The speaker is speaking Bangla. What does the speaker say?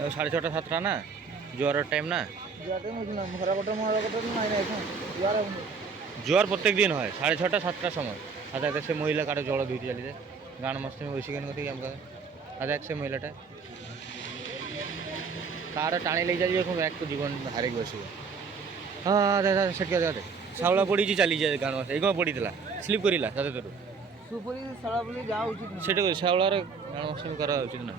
6:30 7টা না জোয়ারের টাইম না? জোয়ার প্রত্যেক দিন হয় 6:30 7টার সময়। আধা এক সে মহিলা কারো জଳ ধুইতে ଚାଲିଯାଏ ଗାଁର ମସ୍ତି ବସି କେন କତିକି ଆମ ଆধା এক ସେ ମହିଳାଟା ତାର ଟାଣି ନେଇ ଚାଲିଯିବ ପୁଣି ବ୍ୟାଗ୍ ଜୀବନ ହାରିକି ବସିବ। ହଁ ଦାଦା ସେଠି ଦାଦା ଶାଉଳା ପଡ଼ିଛି ଚାଲିଯାଏ ଗାଁର ଏଇ କ'ଣ ପଡ଼ିଥିଲା ସ୍ଲିପ୍ କରିଲା ଦାଦା ତୋର ସେଠି ଶାଉଳାର ଗାଁର ମସ୍ତି କରା ଉଚିତ ନା?